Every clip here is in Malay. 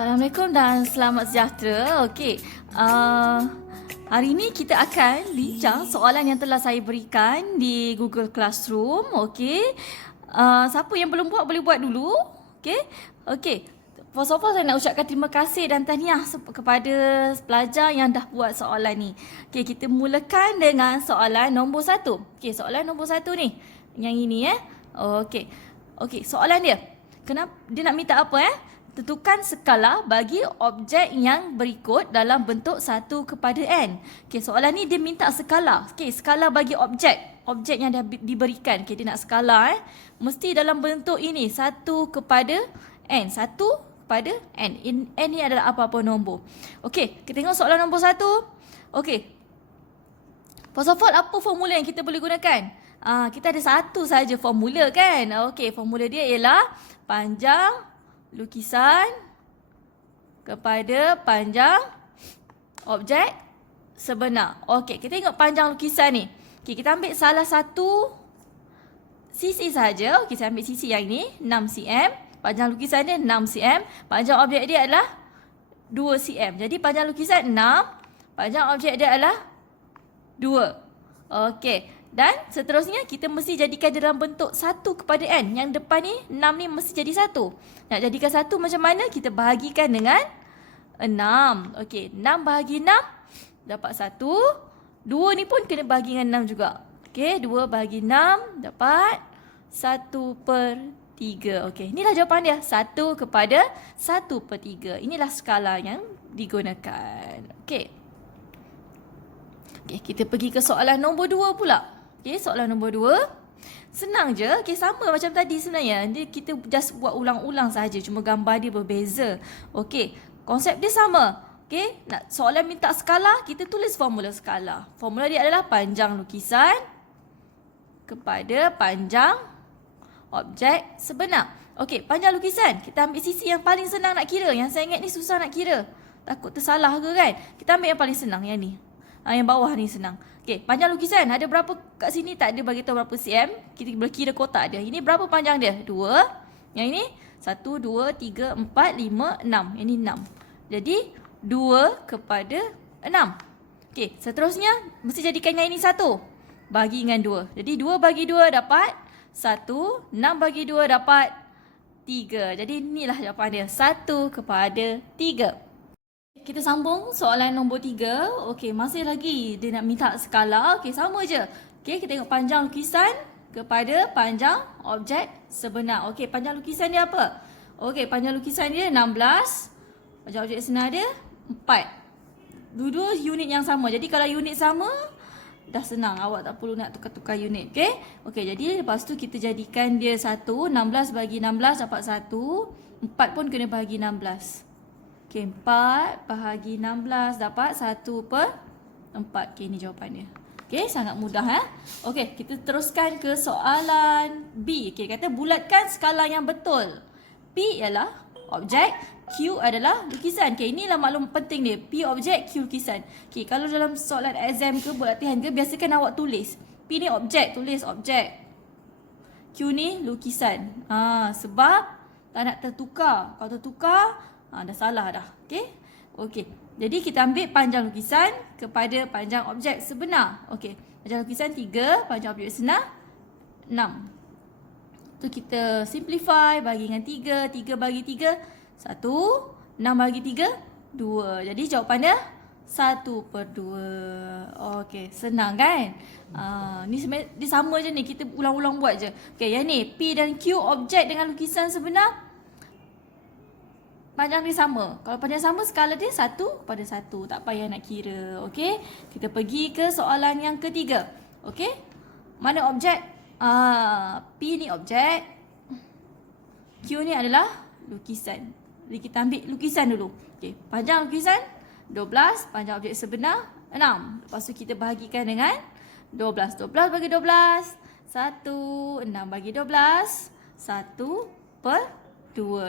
Assalamualaikum dan selamat sejahtera. Okey. Hari ini kita akan bincang soalan yang telah saya berikan di Google Classroom. Okey. Siapa yang belum buat boleh buat dulu. Okey. Okey. First of all, saya nak ucapkan terima kasih dan tahniah kepada pelajar yang dah buat soalan ni. Okey, kita mulakan dengan soalan nombor 1. Okey, soalan nombor 1 ni. Yang ini Okey. Okey, soalan dia. Kenapa dia nak minta apa Tentukan skala bagi objek yang berikut dalam bentuk 1/n. Okey, soalan ni dia minta skala. Okey, skala bagi objek. Objek yang dah diberikan. Okey, dia nak skala mesti dalam bentuk ini 1/n. 1/n. N ni adalah apa-apa nombor. Okey, kita tengok soalan nombor 1. Okey. First of all, apa formula yang kita boleh gunakan? Kita ada satu saja formula kan. Okey, formula dia ialah panjang lukisan kepada panjang objek sebenar. Okey, kita tengok panjang lukisan ni. Okey, kita ambil salah satu sisi saja. Okey, saya ambil sisi yang ini 6 cm. Panjang lukisan dia 6 cm. Panjang objek dia adalah 2 cm. Jadi panjang lukisan 6, panjang objek dia adalah 2. Okey. Dan seterusnya kita mesti jadikan dalam bentuk 1/n. Yang depan ni 6 ni mesti jadi 1. Nak jadikan 1 macam mana? Kita bahagikan dengan 6. Okey, 6 bahagi 6 dapat 1. 2 ni pun kena bahagi dengan 6 juga. Okey, 2 bahagi 6 dapat 1/3. Okey, inilah jawapan dia. 1/1/3. Inilah skala yang digunakan. Okey. Okey, kita pergi ke soalan nombor 2 pula. Okey, soalan nombor 2. Senang je. Okey, sama macam tadi sebenarnya. Kita just buat ulang-ulang saja. Cuma gambar dia berbeza. Okey, konsep dia sama. Okey, nak soalan minta skala, kita tulis formula skala. Formula dia adalah panjang lukisan kepada panjang objek sebenar. Okey, panjang lukisan. Kita ambil sisi yang paling senang nak kira. Yang saya ingat ni susah nak kira. Takut tersalah ke kan? Kita ambil yang paling senang, yang ni. Yang bawah ni senang. Okey, panjang lukisan ada berapa kat sini? Tak ada bagi tahu berapa cm. Kita boleh kira kotak dia. Ini berapa panjang dia? 2. Yang ini 1, 2, 3, 4, 5, 6. Yang ini 6. Jadi 2/6. Okey, seterusnya mesti jadikan yang ini 1. Bagi dengan 2. Jadi 2 bagi 2 dapat 1. 6 bagi 2 dapat 3. Jadi inilah jawapan dia. 1/3. Kita sambung soalan nombor 3. Okey, masih lagi dia nak minta skala. Okey, sama je. Okey, kita tengok panjang lukisan kepada panjang objek sebenar. Okey, panjang lukisan dia apa? Okey, panjang lukisan dia 16. Panjang objek sebenar dia 4. Dua-dua unit yang sama. Jadi kalau unit sama, dah senang. Awak tak perlu nak tukar-tukar unit. Okey? Okey, jadi lepas tu kita jadikan dia 1. 16 bagi 16 dapat 1. 4 pun kena bahagi 16. Okey, 4 bahagi 16 dapat 1/4. Okey, ini jawapannya. Okey, sangat mudah Okey, kita teruskan ke soalan B. Okey, kata bulatkan skala yang betul. P ialah objek, Q adalah lukisan. Okey, inilah maklum penting dia. P objek, Q lukisan. Okey, kalau dalam soalan exam ke buat latihan ke, biasakan awak tulis. P ni objek, tulis objek. Q ni lukisan. Sebab tak nak tertukar. Kalau tertukar, dah salah dah. Okey? Okey. Jadi kita ambil panjang lukisan kepada panjang objek sebenar. Okey. Panjang lukisan 3, panjang objek sebenar 6. Tu kita simplify, bagi dengan 3. 3 bagi 3, 1. 6 bagi 3, 2. Jadi jawapan dia 1/2. Okey, senang kan? Ni sebenarnya dia sama je ni. Kita ulang-ulang buat je. Okey, yang ni P dan Q objek dengan lukisan sebenar. Panjang dia sama. Kalau panjang sama, skala dia 1/1. Tak payah nak kira. Okey. Kita pergi ke soalan yang ketiga. Okey. Mana objek? P ni objek. Q ni adalah lukisan. Jadi kita ambil lukisan dulu. Okey. Panjang lukisan 12. Panjang objek sebenar 6. Lepas tu kita bahagikan dengan 12. 12 bagi 12. 1. 6 bagi 12. 1/2.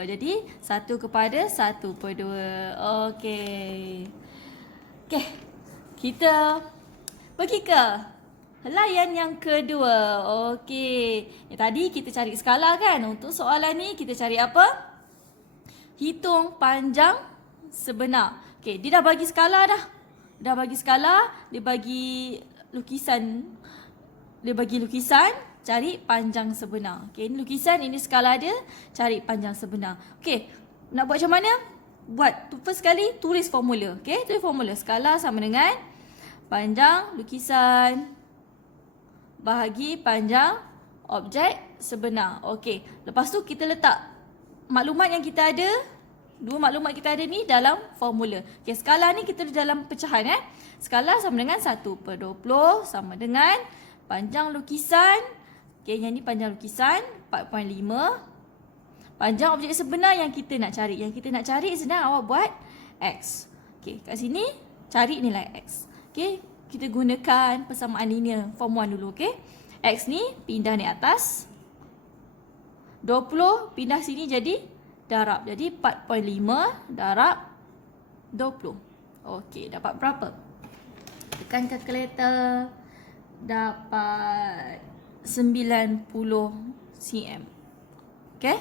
Jadi 1/1/2. Okey. Okey. Kita pergi ke helaian yang kedua. Okey. Tadi kita cari skala kan. Untuk soalan ni kita cari apa? hitung panjang sebenar. Okey, dia dah bagi skala dah. Dah bagi skala, dia bagi lukisan. Dia bagi lukisan, cari panjang sebenar. Okey, ini lukisan, ini skala dia, cari panjang sebenar. Okey, nak buat macam mana? Buat first kali tulis formula. Okey, tulis formula. Skala sama dengan panjang lukisan bahagi panjang objek sebenar. Okey, lepas tu kita letak maklumat yang kita ada, dua maklumat kita ada ni dalam formula. Okey, skala ni kita dalam pecahan Skala sama dengan 1/20 sama dengan panjang lukisan. Okey, yang ni panjang lukisan 4.5. Panjang objek sebenar yang kita nak cari. Yang kita nak cari sedang awak buat X. Okey, kat sini cari nilai X. Okey, kita gunakan persamaan linear form 1 dulu. Okey, X ni pindah ni atas. 20 pindah sini jadi darab. Jadi 4.5 darab 20. Okey, dapat berapa? Tekan kalkulator. Dapat 90 cm. Okey?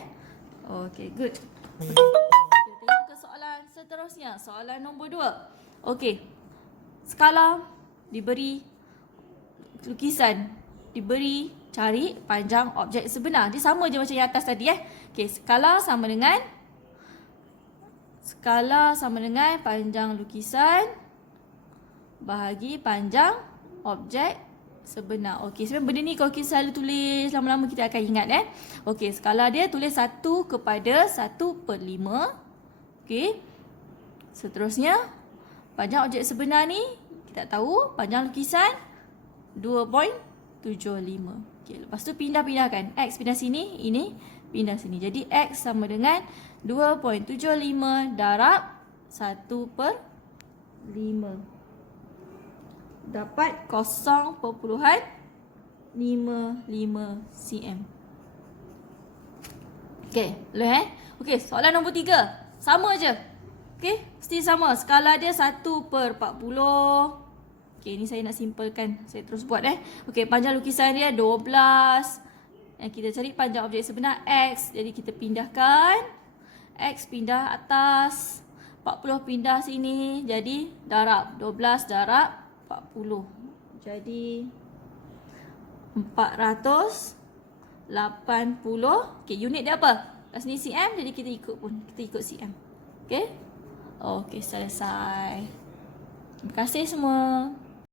Okey, good. Kita tengok ke soalan seterusnya. Soalan nombor 2. Okey. Skala diberi lukisan, diberi cari panjang objek sebenar. Dia sama je macam yang atas tadi Okey, skala sama dengan panjang lukisan bahagi panjang objek sebenar. Okey, sebenarnya benda ni kalau kita selalu tulis lama-lama kita akan ingat Okey, skala dia tulis 1/1/5. Okey. Seterusnya panjang objek sebenar ni kita tahu panjang lukisan 2.75. Okey, lepas tu pindah-pindahkan. X pindah sini, ini pindah sini. Jadi X sama dengan 2.75 darab 1/5. Dapat 0.55 cm. Okey, boleh Okey, soalan nombor 3. Sama je. Okey, mesti sama. Skala dia 1/40. Okey, ni saya nak simpelkan. Saya terus buat Okey, panjang lukisan dia 12. Yang kita cari panjang objek sebenar X. Jadi kita pindahkan. X pindah atas. 40 pindah sini. Jadi darab. 12 darab 40. Jadi 480. Okey, unit dia apa? Kat sini cm, jadi kita ikut cm. Okey? Okey, selesai. Terima kasih semua.